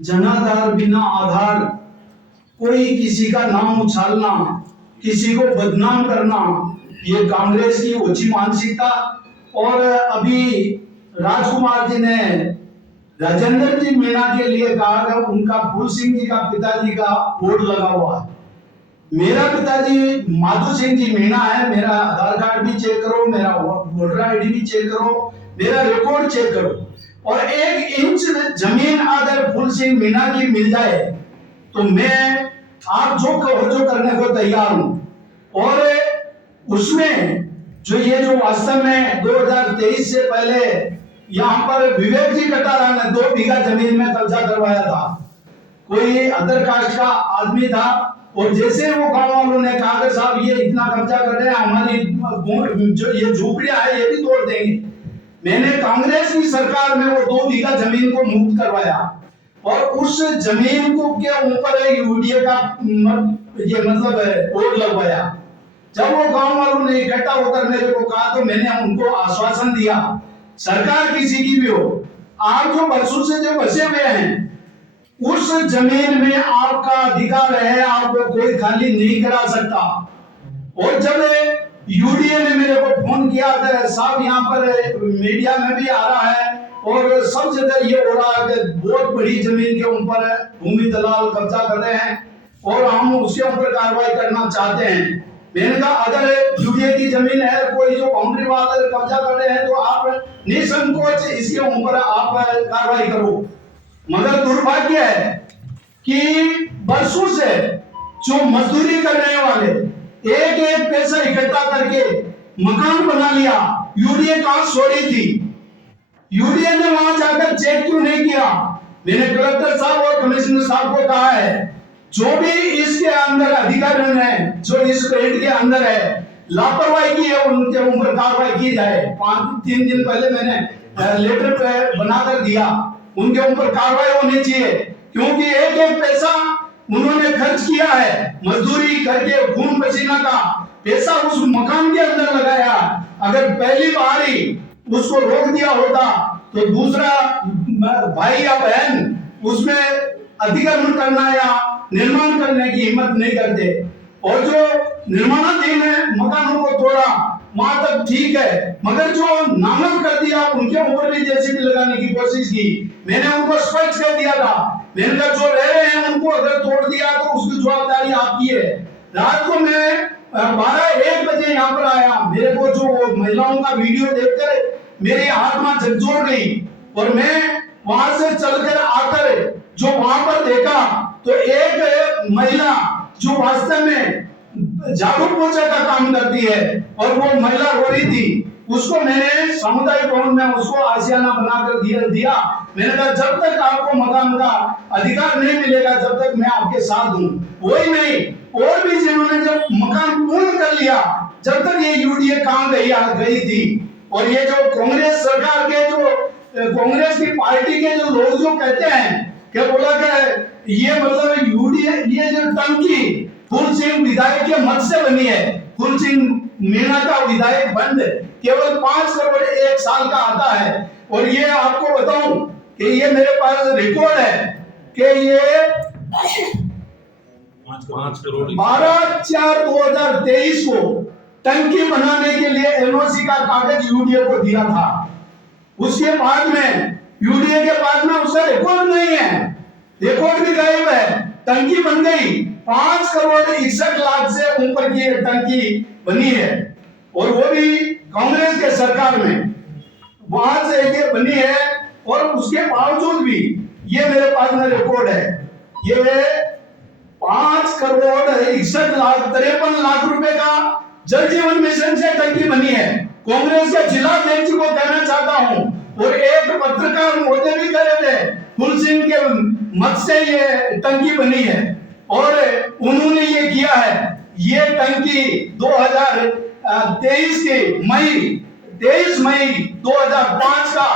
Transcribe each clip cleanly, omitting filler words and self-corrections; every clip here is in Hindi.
जनाधार बिना आधार कोई किसी का नाम उछालना, किसी को बदनाम करना, ये कांग्रेस की ओछी मानसिकता। और अभी राजकुमार जी ने राजेंद्र जी मीणा के लिए कहा कि उनका फूल सिंह जी का पिताजी का बोर्ड लगा हुआ है। मेरा पिताजी माधु सिंह जी मीणा है। मेरा आधार कार्ड भी चेक करो, मेरा वोटर आईडी भी चेक करो, मेरा रिकॉर्ड चेक करो। और 1 इंच जमीन अगर फूल सिंह मीणा की मिल जाए तो मैं आप जो कहो जो करने को तैयार हूं। और उसमें जो वास्तव में 2023 से पहले यहाँ पर विवेक जी कटारा ने 2 बीघा जमीन में कब्जा करवाया था। कोई अदर कास्ट का आदमी था और जैसे वो गांव वालों ने कहा कि साहब ये इतना कब्जा कर रहे हैं, हमारी जो ये झोपड़ियां है ये भी तोड़ देंगे, मैंने कांग्रेस की सरकार में वो 2 बीघा जमीन को मुक्त करवाया और उस जमीन को के ऊपर एक यूडीए का ये मतलब बोर्ड लगवाया। जब वो गांव वालों ने इकट्ठा होकर मेरे को कहा तो मैंने उनको आश्वासन दिया, सरकार किसी की भी हो, आप जो बरसों से जो बसे हुए हैं उस जमीन में आपका अधिकार है, आपको कोई खाली नहीं करा सकता। और जब यूडीए ने मेरे को फोन किया था, साहब यहाँ पर मीडिया में भी आ रहा है और सब जगह ये हो रहा है कि बहुत बड़ी जमीन के ऊपर भूमि दलाल कब्जा कर रहे हैं और हम उसके ऊपर कार्रवाई करना चाहते हैं। मैंने कहा अगर यूडीए की जमीन है, कोई जो बाउंड्री वाले कब्जा कर रहे हैं तो आप निसंकोच इसके ऊपर आप कार्रवाई करो। मगर दुर्भाग्य है कि बरसों से जो मजदूरी करने वाले एक एक पैसा इकट्ठा करके मकान बना लिया, यूडीए कहां छोड़ी थी? यूडीए ने वहां जाकर चेक क्यों नहीं किया? मैंने कलेक्टर साहब और कमिश्नर साहब को कहा है, जो भी इसके अंदर अधिकारी है, जो इस पेड़ के अंदर है, लापरवाही की है, उनके ऊपर कार्रवाई की जाए। 3 दिन पहले मैंने लेटर बनाकर दिया, उनके ऊपर कार्रवाई होनी चाहिए क्योंकि एक एक पैसा उन्होंने खर्च किया है, मजदूरी करके खून पसीना का पैसा उस मकान के अंदर लगाया। अगर पहली बार ही उसको रोक दिया होता तो दूसरा भाई या बहन उसमें अतिक्रमण करना या निर्माण करने की हिम्मत नहीं करते। और जो निर्माणाधीन मकानों को तोड़ा वहां तक ठीक है, मगर जो नामक कर दिया उनके ऊपर भी जेसीबी लगाने की कोशिश की। मैंने उनको स्पष्ट कर दिया था, मैंने कहा जो रह रहे हैं उनको अगर तोड़ दिया तो उसकी जवाबदारी आपकी है। रात को मैं 12-1 बजे यहाँ पर आया, मेरे को जो महिलाओं का वीडियो देखकर मेरी आत्मा झकझोर गई और मैं वहां से चलकर आकर जो वहां पर देखा तो एक महिला जो वास्तव में झाड़ू पोछा का काम करती है और वो महिला रो रही थी, उसको मैंने सामुदायिक भवन में उसको आशियाना बनाकर दिया। मैंने कहा जब तक आपको मकान का अधिकार नहीं मिलेगा तब तक मैं आपके साथ हूँ। वही नहीं और भी जिन्होंने जब मकान पूर्ण कर लिया, जब तक ये यूडीए कहां गई थी। और ये जो कांग्रेस सरकार के जो कांग्रेस की पार्टी के जो लोग जो कहते हैं क्या बोला कि ये मतलब यूडीए ये जो टंकी फूल सिंह विधायक के मत से बनी है, फूल सिंह मीणा का विधायक बंद केवल 5 करोड़ 1 साल का आता है। और ये आपको बताऊं कि ये मेरे पास रिकॉर्ड है कि ये 5 करोड़ 12/4/2023 को टंकी बनाने के लिए एनओसी का कागज यूडीए को दिया था। उसके बाद में यूडीए के बाद में उसका रिकॉर्ड नहीं है, रिकॉर्ड भी गायब है। टंकी बन गई, 5 करोड़ 61 लाख से ऊपर की टंकी बनी है और वो भी कांग्रेस के सरकार में वहां से ये बनी है। और उसके बावजूद भी ये मेरे पास में रिकॉर्ड है, ये 5 करोड़ 61 लाख 53 लाख रुपए का जल जीवन मिशन से टंकी बनी है। कांग्रेस के जिला अध्यक्ष को कहना चाहता हूं और एक पत्रकार मोदी भी कह रहे थे फूल सिंह के मत से ये टंकी बनी है और उन्होंने ये किया है। ये टंकी 2023 के 23 मई 2005 का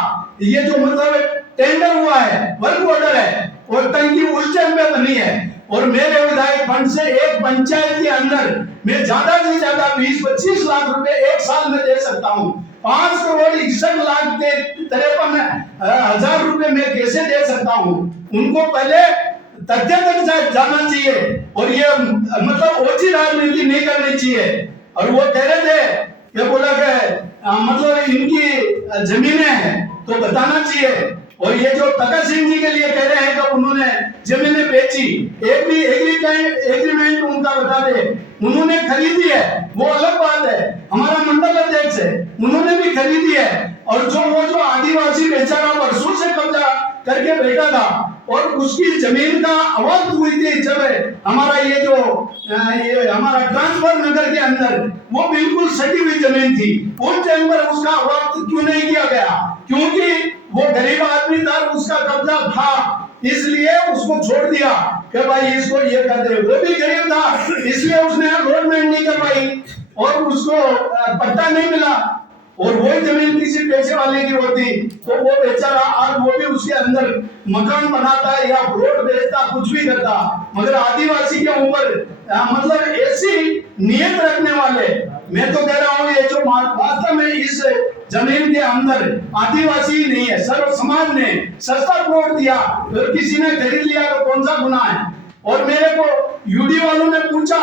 ये जो मतलब टेंडर हुआ है, वर्क ऑर्डर है और टंकी उस टाइम पे बनी है। और मेरे विधायक फंड से एक पंचायत के अंदर मैं ज्यादा से ज्यादा 20-25 लाख रुपए 1 साल में दे सकता हूँ। 5 करोड़ 61 लाख के 53 हजार रुपए में कैसे दे सकता सकता हूँ, उनको पहले तथ्य तक जाना चाहिए और ये मतलब ओछी राजनीति नहीं करनी चाहिए। और वो कह रहे थे, ये बोला कि मतलब इनकी जमीनें हैं तो बताना चाहिए। और ये जो तखत सिंह जी के लिए कह रहे हैं कि उन्होंने जमीनें बेची, एक भी एग्रीमेंट उनका बता दे, उन्होंने खरीदी है वो अलग बात है, हमारा मंडल अध्यक्ष है उन्होंने भी खरीदी है। और जो आदिवासी बेचारा वर्षों से कब्जा करके बैठा था और उसकी जमीन का आवाज हुई थी जब हमारा ये हमारा ट्रांसफर नगर के अंदर वो बिल्कुल सटी हुई जमीन थी, उस टाइम पर उसका आवाज क्यों नहीं किया गया? क्योंकि वो गरीब आदमी था, उसका कब्जा था, इसलिए उसको छोड़ दिया कि भाई इसको ये कर दे। वो भी गरीब था इसलिए उसने अलॉटमेंट नहीं कर पाई और उसको पट्टा नहीं मिला। और वही जमीन किसी पैसे वाले की होती तो वो बेचारा आज वो भी उसके अंदर मकान बनाता है या प्लॉट बेचता, कुछ भी करता। मगर आदिवासी के ऊपर मतलब ऐसी नियत रखने वाले, मैं तो कह रहा हूँ ये जो वास्तव में इस जमीन के अंदर आदिवासी नहीं है, सर्व समाज ने सस्ता प्लॉट दिया और किसी ने खरीद लिया तो कौन सा गुनाह है? और मेरे को यूडी वालों ने पूछा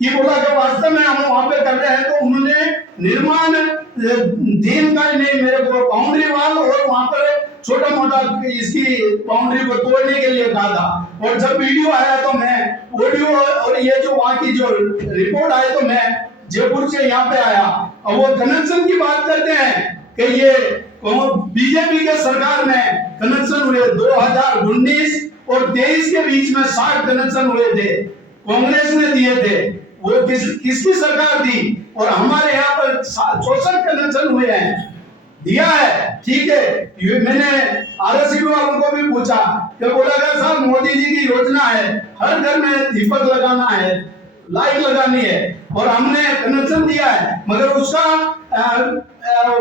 कि बोला कि वास्तव में हम वहां पे कर रहे हैं, तो उन्होंने निर्माण दिन का नहीं, मेरे को बाउंड्री वाल और वहां पर छोटा मोटा इसकी बाउंड्री को तोड़ने के लिए कहा था। और जब वीडियो आया तो मैं ऑडियो और ये जो वहां की जो रिपोर्ट आई तो मैं जयपुर से यहाँ पे आया। और वो कनेक्शन की बात करते हैं कि ये बीजेपी के सरकार में कनेक्शन हुए 2019 और 23 के बीच में 60 कनेक्शन हुए थे, कांग्रेस ने दिए थे। वो किसकी सरकार थी? और हमारे यहाँ पर 64 कनेक्शन हुए हैं, दिया है, ठीक है। मैंने आरएससी वालों को भी पूछा कि बोला गया साहब मोदी जी की योजना है, हर घर में दीपक लगाना है, लाइट लगानी है और हमने कनेक्शन दिया है, मगर उसका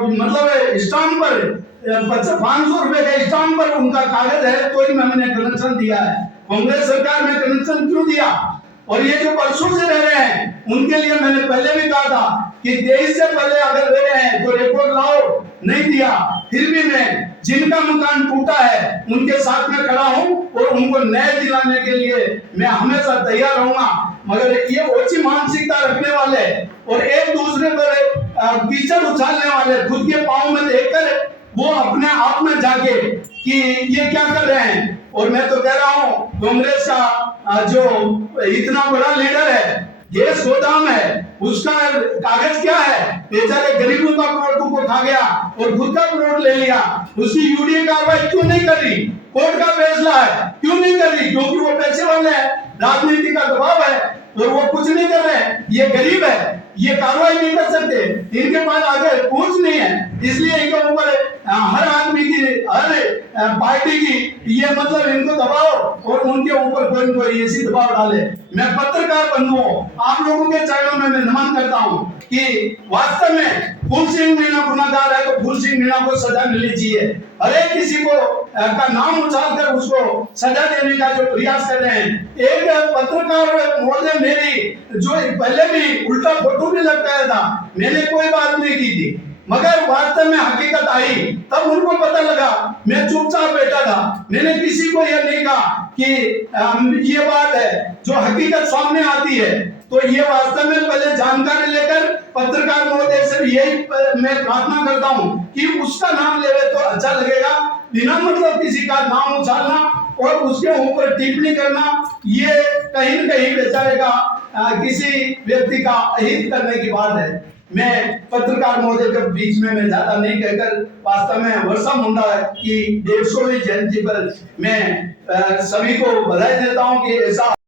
मतलब स्टाम्प पर 500 रुपए का स्टाम्प पर उनका कागज है तो ही मैंने कनेक्शन दिया है। कांग्रेस सरकार में कनेक्शन क्यों दिया? और ये जो परसों से रह रहे हैं उनके लिए मैंने पहले भी कहा था कि 23 से पहले अगर रह रहे हैं तो रिपोर्ट लाओ, नहीं दिया। फिर भी मैं जिनका मकान टूटा है उनके साथ में खड़ा हूं और उनको न्याय दिलाने के लिए मैं हमेशा तैयार रहूंगा। मगर ये ओछी मानसिकता रखने वाले और एक दूसरे पर कीचड़ उछालने वाले, खुद के पांव में देखकर वो अपने आप में जाके कि ये क्या कर रहे हैं। और मैं तो कह रहा हूँ कांग्रेस का जो इतना बड़ा लीडर है, गैस गोदाम है, उसका कागज क्या है? बेचारे गरीबों का प्लॉट को खा गया और खुद का प्लॉट ले लिया। उसकी यूडीए कार्रवाई क्यों नहीं कर रही? कोर्ट का फैसला है, क्यों नहीं कर रही? क्योंकि वो पैसे वाले हैं, राजनीति का दबाव है और वो कुछ नहीं कर रहे हैं। ये गरीब है, ये कार्रवाई नहीं कर सकते, इनके पास आगे पूछ नहीं है, इसलिए इनके ऊपर हर आदमी की, हर पार्टी की ये मतलब इनको दबाव और उनके ऊपर कोई कोई ऐसी दबाव डाले। मैं पत्रकार बंधु आप लोगों के चरणों में मैं नमन करता हूँ कि वास्तव में फूल सिंह मीणा गुनाहगार है तो फूल सिंह मीणा को सजा मिलनी चाहिए। हर एक किसी को का नाम उछाल कर उसको सजा देने का जो प्रयास कर रहे हैं। एक पत्रकार महोदय मेरी जो पहले भी उल्टा फोटो भी लगता था, मैंने कोई बात नहीं की थी, मगर वास्तव में हकीकत आई तब उनको पता लगा। मैं चुपचाप बैठा था, मैंने किसी को यह नहीं कहा कि ये बात है। जो हकीकत सामने आती है तो ये वास्तव में पहले जानकारी लेकर पत्रकार महोदय से यही मैं प्रार्थना करता हूं कि उसका नाम लेवे तो अच्छा लगेगा। बिना मतलब किसी का नाम उछालना और उसके ऊपर टिप्पणी करना, ये कहीं न कहीं बेचारे का किसी व्यक्ति का अहित करने की बात है। मैं पत्रकार महोदय के बीच में मैं ज्यादा नहीं कहकर वास्तव में वर्षा मुंडा की 150वीं जयंती पर मैं सभी को बधाई देता हूं कि ऐसा